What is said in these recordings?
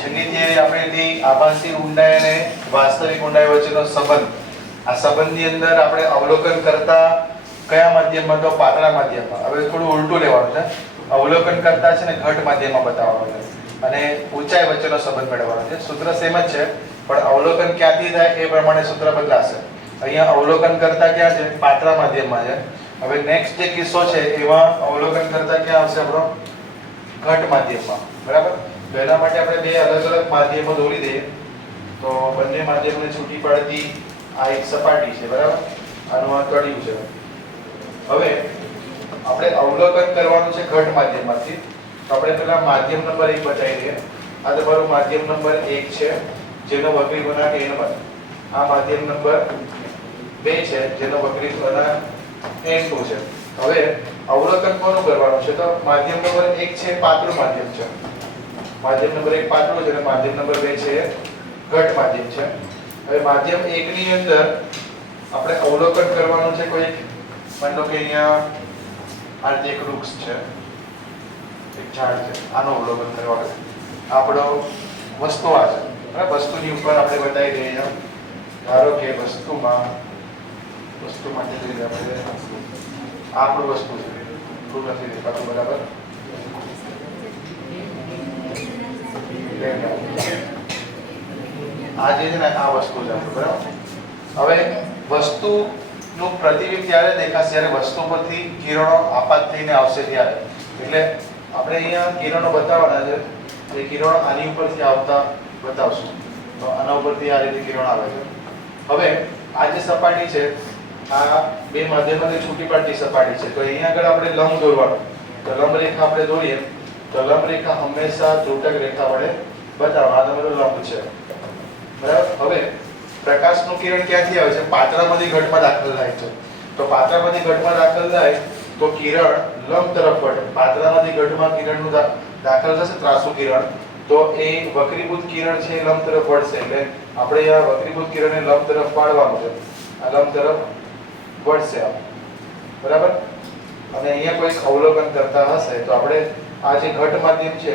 છેલ્લી થિયરી આપણે એની આભાસી ઊંડાઈ અને વાસ્તવિક ઊંડાઈ વચ્ચેનો સંબંધ, આ સંબંધની અંદર આપણે અવલોકન કરતા કયા માધ્યમમાં તો પાતળા માધ્યમમાં? હવે થોડું ઉલટું લેવાનું છે. અવલોકન કરતા છે ને ઘટ માધ્યમમાં બતાવવાનું છે. અને ઊંચાઈ વચ્ચેનો સંબંધ મેળવવાનો છે. સૂત્ર સેમ જ છે, પણ અવલોકન ક્યાંથી થાય એ પ્રમાણે સૂત્ર બદલાશે. અહીંયા અવલોકન કરતા ક્યાં છે? પાતળા માધ્યમમાં છે. હવે નેક્સ્ટ જે કિસ્સો છે, એમાં અવલોકન કરતા ક્યાં આવશે આપણો? ઘટ માધ્યમમાં. બરાબર? એના માટે આપણે બે અલગ અલગ માધ્યમો દોરી દઈએ. તો બંને માધ્યમને છૂટી પડતી આ એક સપાટી છે, બરાબર? આનું આ તળિયું છે. હવે આપણે અવલોકન કરવાનું છે ઘટ માધ્યમમાંથી. તો આપણે પહેલા માધ્યમ નંબર એક બતાવી દઈએ. આ તમારું માધ્યમ નંબર એક છે, જેનો વક્રી ગુણાંક n બને આ માધ્યમ નંબર બે છે, જેનો વક્રી ગુણાંક n2 છે. હવે અવલોકન કોનું કરવાનું છે? તો માધ્યમ નંબર એક છે, પાતળું માધ્યમ છે. માધ્યમ નંબર એક પાતળું છે અને માધ્યમ નંબર બે છે ઘટ માધ્યમ છે. હવે માધ્યમ એક ની અંદર આપણે અવલોકન કરવાનું છે કોઈ માની કે અહીંયા આ રીતે એક વૃક્ષ છે, એક ઝાડ છે, આનું અવલોકન કરવાનું આપણો વસ્તુ આ છે. બરાબર? વસ્તુની ઉપર આપણે બતાવી દઈએ ધારો કે વસ્તુમાં વસ્તુ માટે આપણે આપણું વસ્તુ છે. નથી દેખાતું, બરાબર? આ જે છે ને આ વસ્તુ છે બરાબર? હવે વસ્તુનું પ્રતિબિંબ ત્યારે દેખાશે જ્યારે વસ્તુ પરથી કિરણો આપાત થઈને આવશે ત્યારે. એટલે આપણે અહીંયા કિરણો બતાવવાના છે. એ કિરણો આની ઉપરથી આવતા બતાવશું. તો આના ઉપરથી આ રીતે કિરણો આવે છે. હવે આ જે સપાટી છે, આ બે માધ્યમમાંથી છૂટી પડતી સપાટી છે. તો અહીંયા આગળ આપણે લંબ દોરવાનું. તો લંબ રેખા આપણે દોરીએ. તો લંબ રેખા હંમેશા ત્રુટક રેખા વડે બતાવો આ તમારો લંબ છે. બરાબર? હવે પ્રકાશનું કિરણ ક્યાંથી આવે છે? પાત્રામાંથી ઘટમાં દાખલ થાય છે. તો પાત્રામાંથી ઘટમાં દાખલ થાય તો કિરણ લંબ તરફ વળે. પાત્રામાંથી ઘટમાં કિરણનું દાખલ થશે ત્રાસુ કિરણ. તો એ વક્રીભૂત કિરણ છે એ લંબ તરફ વળશે. એટલે આપણે આ વક્રીભૂત કિરણને લંબ તરફ પાડવાનું છે. આ લંબ તરફ વળશે આમ. બરાબર? અને અહીંયા કોઈ અવલોકન કરતા હશે તો આપણે આ જે ઘટ માધ્યમ છે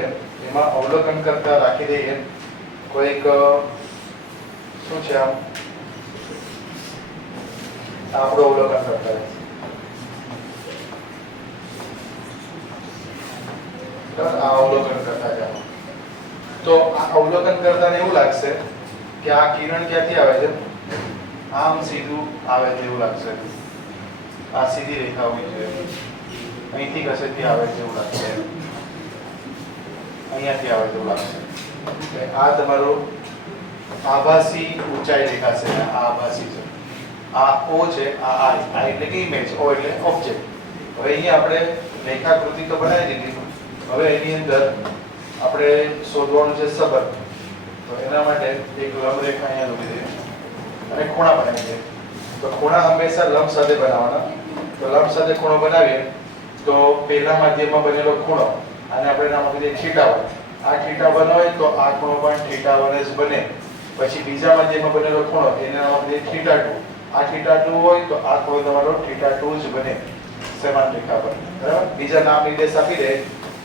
એમાં અવલોકન કરતા રાખી દઈએ કોઈક શું છે આમ? આપણું અવલોકન કરતા રહે. અવલોકન કરતા જાઓ તો અવલોકન કરતાને એવું લાગશે કે આ કિરણ ક્યાંથી આવે છે? આમ સીધું આવે એવું લાગશે. આ સીધી રેખા હોવી જોઈએ. અહીંથી કશેથી આવે એવું લાગશે. અહીંયાથી આવે તેવું લાગશે આ તમારું આભાસી ઊંચાઈ દેખાશે આ આભાસી છે. આ ઓ છે, આ આઈ. આ એટલે કે ઇમેજ ઓ એટલે ઓબ્જેક્ટ હવે અહીંયા આપણે રેખાકૃતિ તો બનાવી દીધી. હવે એની અંદર આપણે શોધવાનું છે સબર. તો એના માટે એક લંબ રેખા અહીંયા દોરી દઈએ. અને ખૂણા બનાવી દઈએ. તો ખૂણા હંમેશા લંબ સાથે બનાવવાના. તો લંબ સાથે ખૂણો બનાવીએ તો પહેલા માધ્યમમાં બનેલો ખૂણો. અને આપણે નામ દઈએ થીટા વન આ થીટા વન હોય તો આ ખૂણો પણ થીટા વન જ બને. પછી બીજા માધ્યમમાં બનેલો ખૂણો, એને નામ દઈએ થીટા ટુ. આ થીટા ટુ હોય તો આ ખૂણો તમારો થીટા ટુ જ બને. સમાન રેખા પર. બરાબર? બીજા નામ નિર્દેશ આપી દે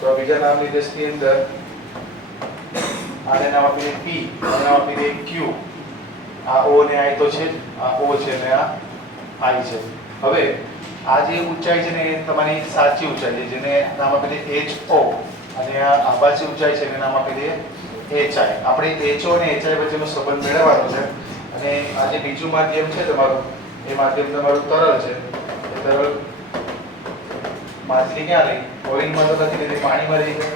તો બીજા નામ નિર્દેશની અંદર આને નામ આપી દે પી આને નામ આપી દે ક્યુ આ ઓ ને આઈ તો છે. આ ઓ છે ને આ આઈ છે. હવે આ જે ઊંચાઈ છે ને એ તમારી સાચી ઊંચાઈ છે, જેને નામ આપી દે એચ ઓ અને આ આભાસી ઊંચાઈ છે એને નામ આપી દે એચ આઈ આપણે એચ ઓ અને એચ આઈ વચ્ચેનો સંબંધ મેળવવાનો છે. અને આ જે બીજું માધ્યમ છે તમારું, એ માધ્યમ તમારું તરલ છે. તરલ માછલી ક્યાં રહી? ઓઇલમાં તો નથી રહેતી, પાણીમાં રહી છે.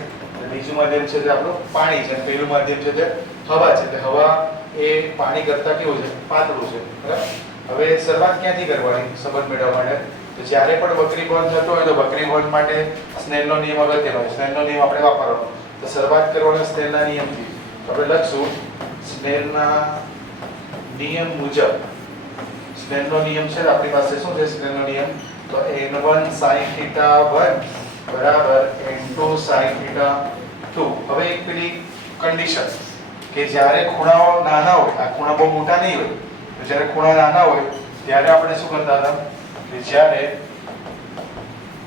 બીજું માધ્યમ છે તે આપણું પાણી છે. પહેલું માધ્યમ છે તે હવા છે. તે હવા એ પાણી કરતા કેવું છે? પાતળું છે. બરાબર? હવે શરૂઆત ક્યાંથી કરવાની? સંબંધ મેળવવા માટે. તો જ્યારે પણ બકરી વક્રીભવન થતો હોય તો બકરી વક્રીભવન માટે સ્નેલનો નિયમ અગત્યનો હોય સ્નેલનો નિયમ આપણે વાપરવાનો. તો શરૂઆત કરવાનો સ્નેલના નિયમથી આપણે લખશું સ્નેલના નિયમ મુજબ. સ્નેલનો નિયમ છે આપણી પાસે શું છે સ્નેલનો નિયમ? તો n1 sin θ 1 બરાબર n2 sin 2 હવે એક પેલી કન્ડિશન કે જ્યારે ખૂણાઓ નાના હોય, આ ખૂણા બહુ મોટા નહીં હોય, તો જ્યારે ખૂણા નાના હોય, ત્યારે આપણે શું કરતા હતા? કે જ્યારે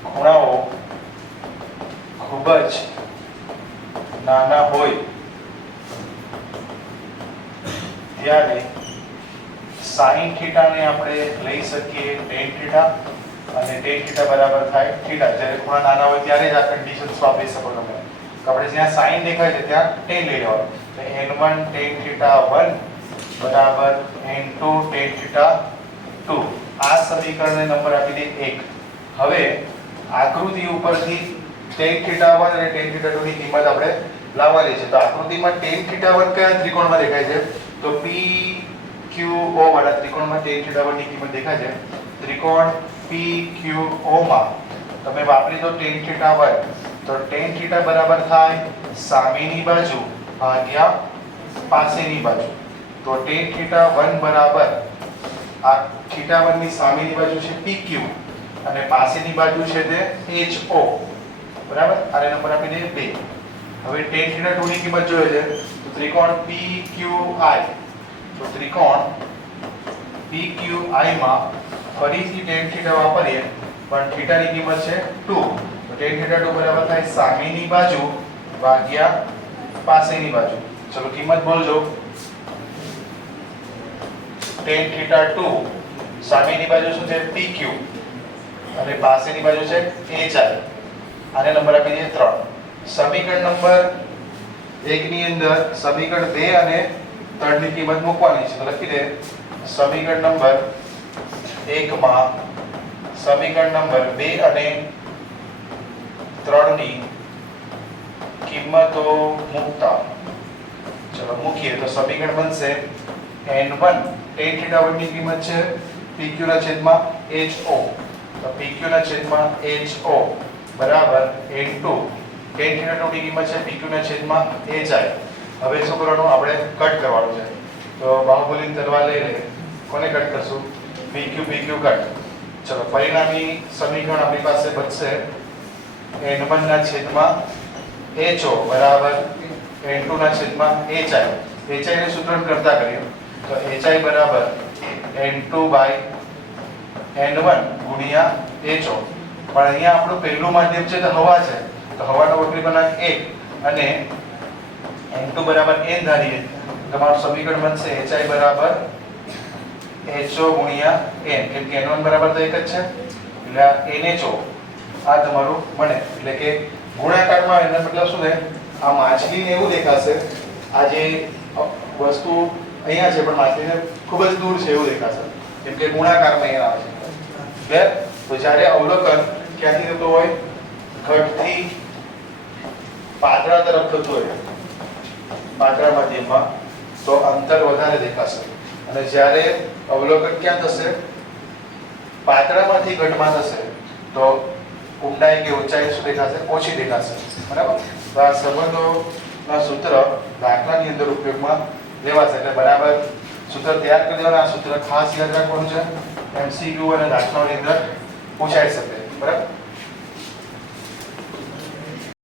ખૂણાઓ ખૂબ જ નાના હોય, ત્યારે સાઈન થીટાને આપણે લઈ શકીએ ટેન થીટા અને ટેન થીટા બરાબર થાય થીટા. જ્યારે ખૂણા નાના હોય ત્યારે જ આ કન્ડિશન્સ વાપરી શકો તમે આપણે જ્યાં સાઈન દેખાય છે ત્યાં ટેન લઈ લેવાનું. તો n1 ટેન થીટા વન બરાબર n2 ટેન થીટા 2 આ સમીકરણને નંબર આપી દે 1 હવે આકૃતિ ઉપરથી ટેન થીટા 1 અને ટેન થીટા ની કિંમત આપણે લાવવાની છે. તો આકૃતિમાં ટેન થીટા 1 કયા ત્રિકોણમાં દેખાય છે? તો પી O વાળા ત્રિકોણમાં ટેન થીટા 1 ની કિંમત દેખાય છે. ત્રિકોણ પી O માં. તમે વાપરી દો ટેન થીટા 1 તો ટેન થીટા બરાબર થાય સામેની બાજુ ભાગ્યા પાસેની બાજુ. તો ટેન થીટા વન બરાબર આ થીટા 1 ની સામેની બાજુ છે PQ અને પાસેની બાજુ છે તે HO બરાબર? આને નંબર આપી દઈએ 2 હવે tan થીટા 2 ની કિંમત જોઈએ છે. તો ત્રિકોણ PQI તો ત્રિકોણ PQI માં ફરીથી tan થીટા વાપરીએ, પણ થીટાની કિંમત છે 2 તો tan થીટા 2 બરાબર થાય સામેની બાજુ ભાગ્યા પાસેની બાજુ. ચલો કિંમત બોલજો. Tan થીટા 2 સામેની બાજુ શું છે? PQ અને પાસેની બાજુ છે HI આને નંબર આપી દઈએ 3 સમીકરણ નંબર 1 ની અંદર સમીકરણ 2 અને 3 ની કિંમત મૂકવાની છે. લખી દે. સમીકરણ નંબર 1 માં સમીકરણ નંબર 2 અને 3 ની કિંમતો મૂકતા. ચલો મૂકીએ તો સમીકરણ બનશે n1 tan થીટા 1 ની કિંમત છે. Pq ના છેદમાં ho તો pq ના છેદમાં ho બરાબર n2 tan થીટા 2 ની કિંમત છે. Pq ના છેદમાં hi હવે શું આપણે કટ કરવાનું છે. તો બાહુબલી તરવા લઈ લે કોને કટ કરશું? Pq pq કટ ચલો, પરિણામી સમીકરણ આપણી પાસે બનશે. N1 ના છેદમાં ho બરાબર n2 ના છેદમાં hi hi ને સૂત્રણ કરતા કરીએ. તો hi બરાબર n2 બાય n1 ગુણ્યા ho પણ અહીંયા આપણું પહેલું માધ્યમ છે તો હવા છે. તો હવાનો વક્રી ગુણાંક 1 અને n2 બરાબર n ધારીએ. તો તમારું સમીકરણ બનશે hi બરાબર ho ગુણ્યા n. કેમ કે n1 બરાબર તો એક જ છે. એટલે આ nhO આ તમારું બને એટલે કે ગુણાકારમાં એનો મતલબ શું છે આ માછલીને એવું દેખાશે. આ જે વસ્તુ અહીંયા છે, પણ માછલીને ખૂબ જ દૂર છે એવું દેખાશે. કેમ કે ગુણાકારમાં અહીંયા આવે છે. એટલે તો જ્યારે અવલોકન ક્યાંથી થતું હોય? ઘટથી પાતળા તરફ થતું હોય. પાતળા માધ્યમમાં તો અંતર વધારે દેખાશે. અને જ્યારે અવલોકન ક્યાં થશે? પાતળામાંથી ઘટમાં થશે, તો ઊંડાઈ કે ઊંચાઈ શું દેખાશે? ઓછી દેખાશે. બરાબર? તો આ સંબંધોના સૂત્ર દાખલાની અંદર ઉપયોગમાં લેવાશે એટલે બરાબર સૂત્ર તૈયાર કરી દેવાના આ સૂત્ર ખાસ યાદ રાખવાનું છે. એમસીક્યુ અને દાખલાઓની અંદર પૂછાઈ શકે. બરાબર?